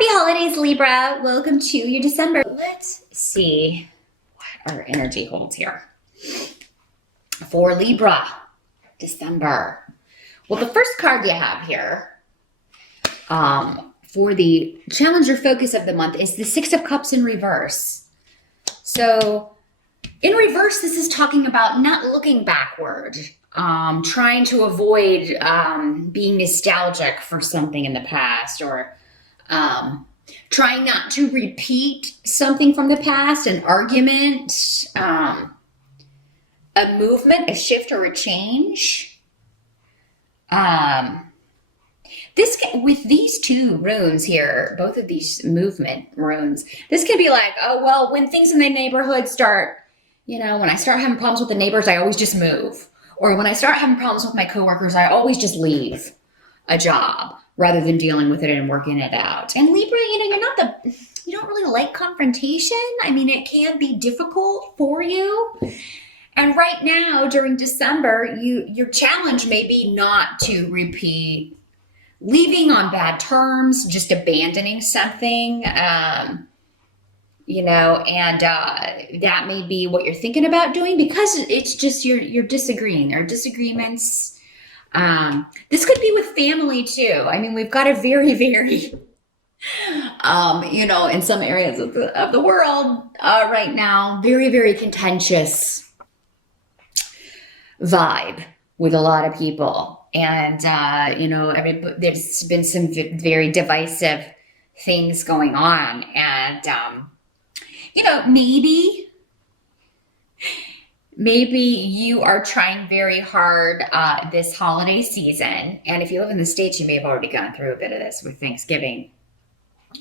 Happy holidays, Libra. Welcome to your December. Let's see what our energy holds here for Libra, December. Well, the first card you have here for the challenger focus of the month is the Six of Cups in reverse. So in reverse, this is talking about not looking backward, trying to avoid being nostalgic for something in the past, or trying not to repeat something from the past, an argument, a movement, a shift, or a change. With these two runes here, both of these movement runes, this can be like, oh, well, when things in the neighborhood start, when I start having problems with the neighbors, I always just move. Or when I start having problems with my coworkers, I always just leave a job rather than dealing with it and working it out. And Libra, you don't really like confrontation. I mean, it can be difficult for you. And right now, during December, your challenge may be not to repeat leaving on bad terms, just abandoning something, and that may be what you're thinking about doing, because it's just you're disagreeing. There are disagreements. This could be with family too. I mean, we've got a very, very, in some areas of the world right now, very, very contentious vibe with a lot of people. And, there's been some very divisive things going on. And, maybe you are trying very hard this holiday season. And if you live in the States, you may have already gone through a bit of this with Thanksgiving,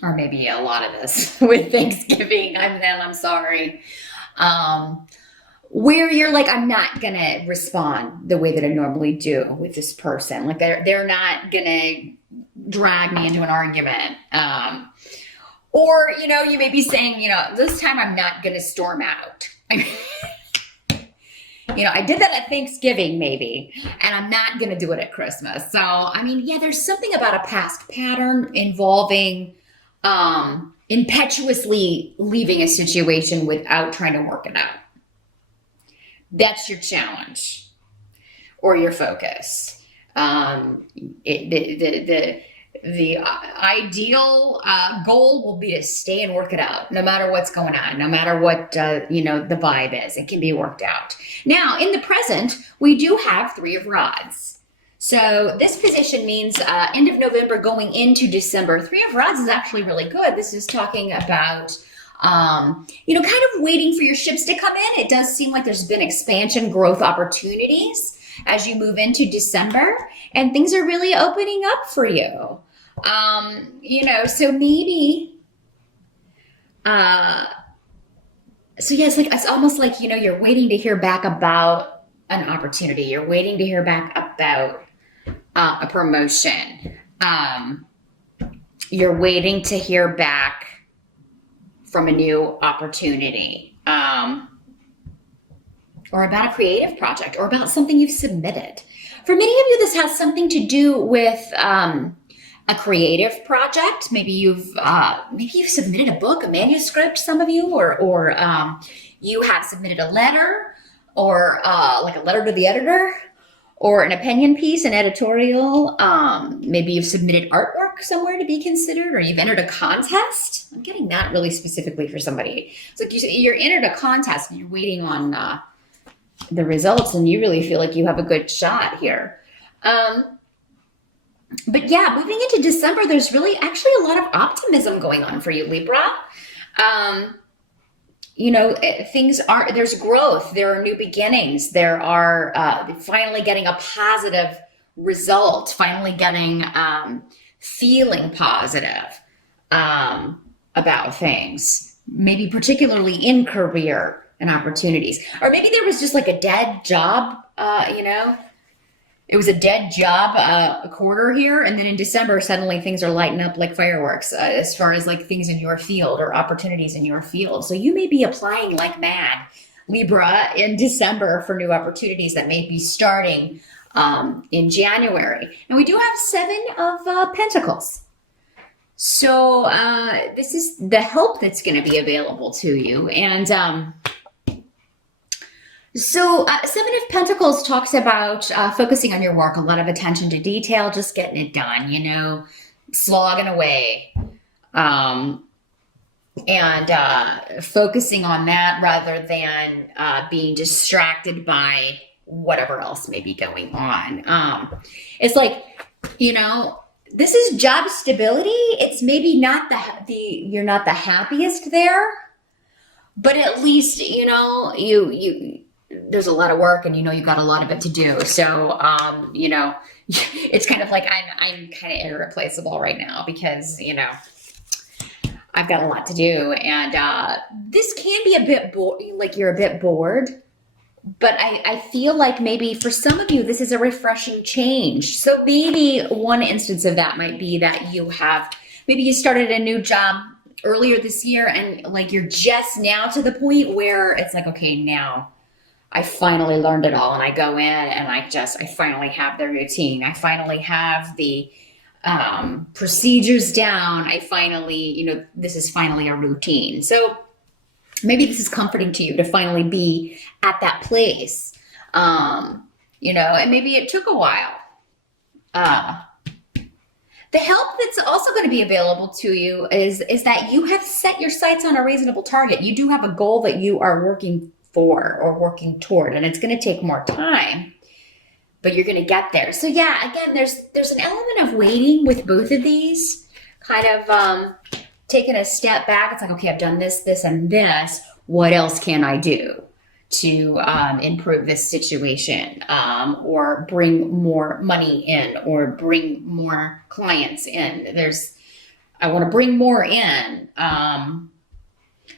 or maybe a lot of this with Thanksgiving. I'm sorry. Where you're like, I'm not going to respond the way that I normally do with this person. Like they're not going to drag me into an argument. Or, you may be saying, this time I'm not going to storm out. I did that at Thanksgiving maybe, and I'm not going to do it at Christmas. So, there's something about a past pattern involving impetuously leaving a situation without trying to work it out. That's your challenge or your focus. The ideal goal will be to stay and work it out, no matter what's going on, no matter what, the vibe is. It can be worked out. Now, in the present, we do have Three of Rods. So this position means end of November going into December. Three of Rods is actually really good. This is talking about kind of waiting for your ships to come in. It does seem like there's been expansion, growth opportunities as you move into December, and things are really opening up for you. So maybe, it's almost like, you're waiting to hear back about an opportunity. You're waiting to hear back about a promotion. You're waiting to hear back from a new opportunity, or about a creative project, or about something you've submitted. For many of you, this has something to do with a creative project. Maybe you've submitted a book, a manuscript, some of you, or you have submitted a letter, or like a letter to the editor, or an opinion piece, an editorial. Maybe you've submitted artwork somewhere to be considered, or you've entered a contest. I'm getting that really specifically for somebody. It's like you're entered a contest and you're waiting on the results, and you really feel like you have a good shot here. But yeah, moving into December, there's really actually a lot of optimism going on for you, Libra. There's growth, there are new beginnings, there are finally getting a positive result, finally getting feeling positive about things, maybe particularly in career and opportunities. Or maybe there was just like a dead job, it was a dead job a quarter here, and then in December suddenly things are lighting up like fireworks as far as like things in your field or opportunities in your field. So you may be applying like mad, Libra, in December for new opportunities that may be starting in January. And we do have Seven of Pentacles. So this is the help that's going to be available to you. And Seven of Pentacles talks about focusing on your work, a lot of attention to detail, just getting it done, slogging away. And focusing on that rather than being distracted by whatever else may be going on. It's like, this is job stability. It's maybe not you're not the happiest there, but at least, you there's a lot of work and you've got a lot of it to do. So, it's kind of like I'm kind of irreplaceable right now because, I've got a lot to do. And this can be a bit like you're a bit bored. But I feel like maybe for some of you, this is a refreshing change. So maybe one instance of that might be that maybe you started a new job earlier this year and like you're just now to the point where it's like, okay, now I finally learned it all. And I go in and I finally have the routine. I finally have the procedures down. I finally, this is finally a routine. So maybe this is comforting to you to finally be at that place, and maybe it took a while. The help that's also going to be available to you is that you have set your sights on a reasonable target. You do have a goal that you are working for or working toward, and it's going to take more time, but you're going to get there. So yeah, again, there's an element of waiting with both of these, kind of taking a step back. It's like, okay, I've done this, this, and this. What else can I do to improve this situation, or bring more money in, or bring more clients in? I want to bring more in.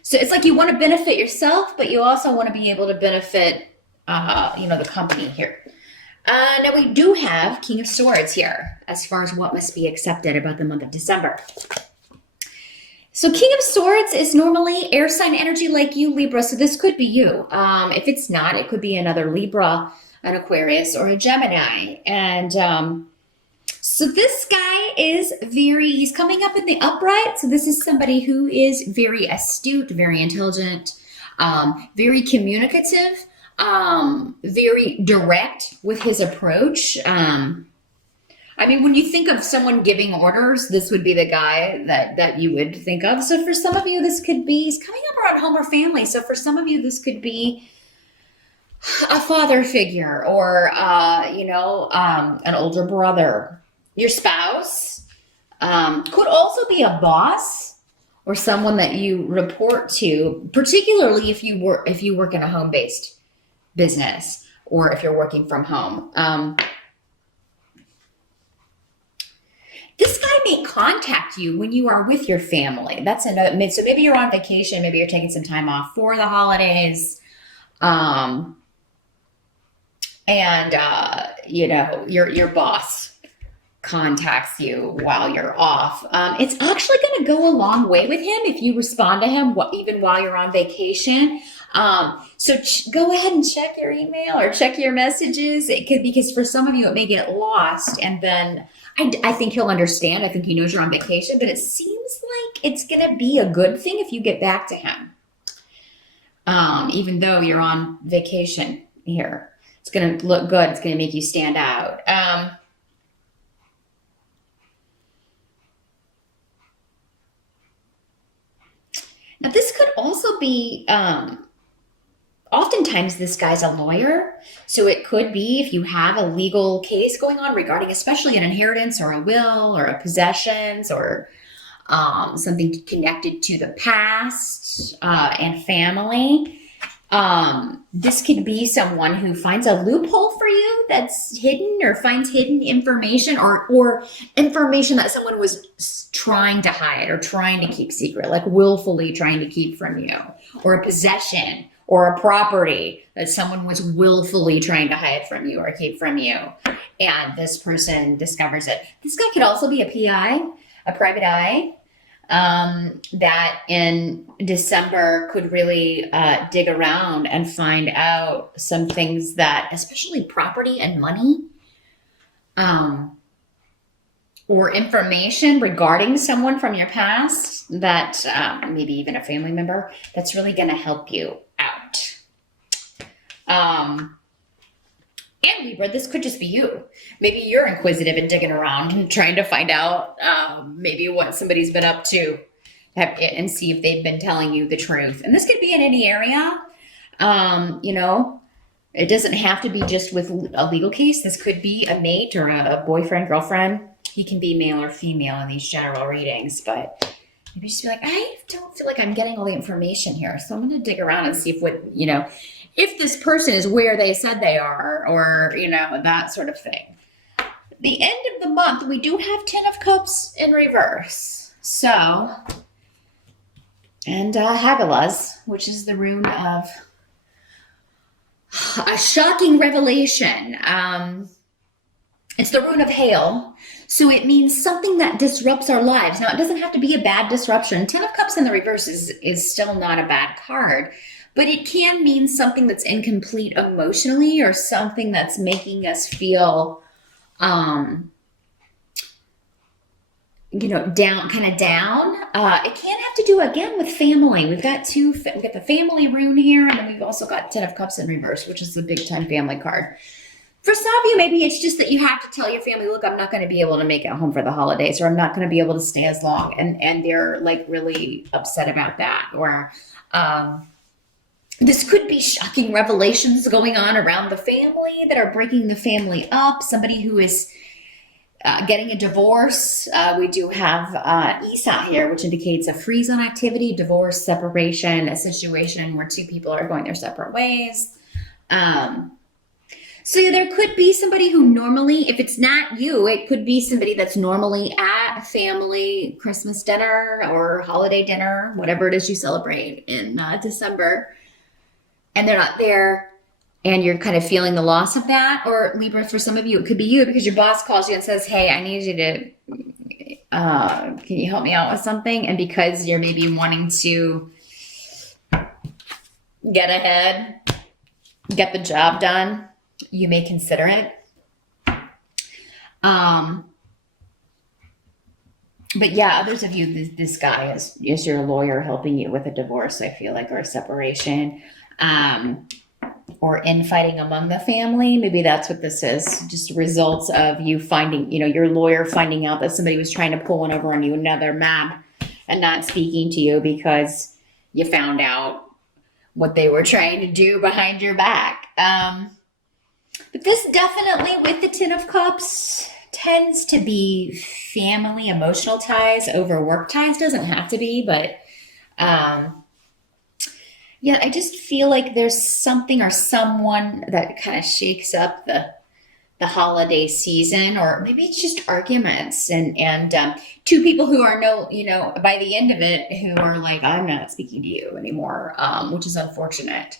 So it's like you want to benefit yourself, but you also want to be able to benefit, the company here. Now we do have King of Swords here as far as what must be accepted about the month of December. So King of Swords is normally air sign energy like you, Libra. So this could be you. If it's not, it could be another Libra, an Aquarius, or a Gemini. And so this guy he's coming up in the upright. So this is somebody who is very astute, very intelligent, very communicative, very direct with his approach. When you think of someone giving orders, this would be the guy that you would think of. So for some of you, he's coming up around home or family. So for some of you, this could be a father figure or, an older brother. Your spouse could also be a boss or someone that you report to, particularly if you work in a home-based business or if you're working from home. This guy may contact you when you are with your family. That's another. So maybe you're on vacation. Maybe you're taking some time off for the holidays. Your boss contacts you while you're off. It's actually going to go a long way with him if you respond to him even while you're on vacation. So go ahead and check your email or check your messages. Because for some of you, it may get lost, and then I think he'll understand. I think he knows you're on vacation, but it seems like it's going to be a good thing if you get back to him. Even though you're on vacation here, it's going to look good. It's going to make you stand out. Now this could also be, oftentimes this guy's a lawyer. So it could be if you have a legal case going on regarding especially an inheritance or a will or a possessions or something connected to the past and family. This could be someone who finds a loophole for you that's hidden or finds hidden information or information that someone was trying to hide or trying to keep secret, like willfully trying to keep from you, or a possession or a property that someone was willfully trying to hide from you or keep from you. And this person discovers it. This guy could also be a PI, a private eye, that in December could really dig around and find out some things that, especially property and money, or information regarding someone from your past that maybe even a family member that's really going to help you out. And Libra, this could just be you. Maybe you're inquisitive and digging around and trying to find out maybe what somebody's been up to and see if they've been telling you the truth. And this could be in any area. You know, it doesn't have to be just with a legal case. This could be a mate or a boyfriend, girlfriend. He can be male or female in these general readings, but maybe just be like, I don't feel like I'm getting all the information here. So I'm going to dig around and see if if this person is where they said they are, or, that sort of thing. The end of the month, we do have 10 of Cups in reverse. So, and Hagalaz, which is the rune of a shocking revelation. It's the rune of hail. So it means something that disrupts our lives. Now, it doesn't have to be a bad disruption. 10 of Cups in the reverse is still not a bad card. But it can mean something that's incomplete emotionally, or something that's making us feel, down, kind of down. It can have to do, again, with family. We've got the family rune here, and then we've also got 10 of Cups in reverse, which is the big time family card. For some of you, maybe it's just that you have to tell your family, look, I'm not going to be able to make it home for the holidays, or I'm not going to be able to stay as long. And they're like really upset about that. Or, this could be shocking revelations going on around the family that are breaking the family up. Somebody who is getting a divorce. We do have Isa here, which indicates a freeze on activity, divorce, separation, a situation where two people are going their separate ways. So there could be somebody who normally, if it's not you, it could be somebody that's normally at a family Christmas dinner or holiday dinner, whatever it is you celebrate in December. And they're not there, and you're kind of feeling the loss of that. Or Libra, for some of you, it could be you, because your boss calls you and says, hey, I need you to, can you help me out with something? And because you're maybe wanting to get ahead, get the job done, you may consider it. But yeah, others of you, this guy is your lawyer helping you with a divorce, I feel like, or a separation. Or infighting among the family. Maybe that's what this is. Just results of you finding, your lawyer finding out that somebody was trying to pull one over on you, another mad, and not speaking to you because you found out what they were trying to do behind your back. But this definitely, with the 10 of Cups, tends to be family emotional ties over work ties. Doesn't have to be, but yeah, I just feel like there's something or someone that kind of shakes up the holiday season, or maybe it's just arguments and two people who are by the end of it, who are like, I'm not speaking to you anymore, which is unfortunate.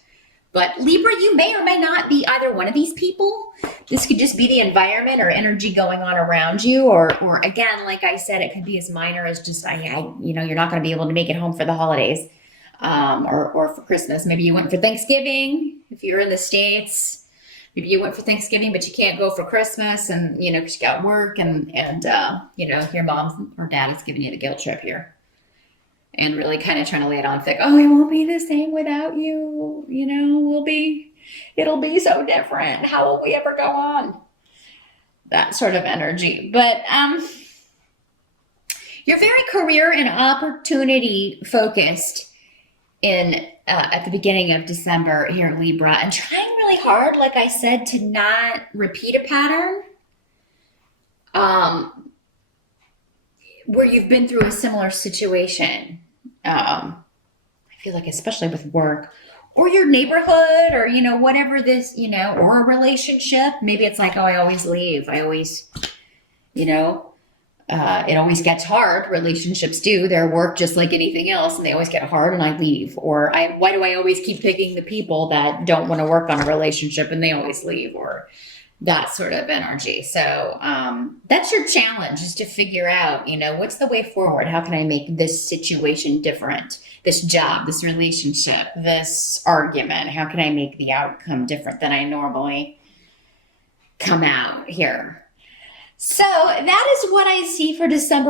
But Libra, you may or may not be either one of these people. This could just be the environment or energy going on around you, or again, like I said, it could be as minor as just, you're not going to be able to make it home for the holidays. Or for Christmas. Maybe you went for Thanksgiving if you're in the States. Maybe you went for Thanksgiving, but you can't go for Christmas, and because you got work, and your mom or dad is giving you the guilt trip here, and really kind of trying to lay it on thick. Oh, it won't be the same without you. It'll be so different. How will we ever go on? That sort of energy. But you're very career and opportunity focused at the beginning of December here, Libra, and trying really hard, like I said, to not repeat a pattern where you've been through a similar situation. I feel like, especially with work or your neighborhood, or whatever this, or a relationship. Maybe it's like, oh, I always leave. I always, it always gets hard. Relationships do. They're work just like anything else, and they always get hard, and I leave. Or why do I always keep picking the people that don't want to work on a relationship, and they always leave? Or that sort of energy. So that's your challenge, is to figure out, what's the way forward? How can I make this situation different? This job, this relationship, this argument, how can I make the outcome different than I normally come out here? So that is what I see for December.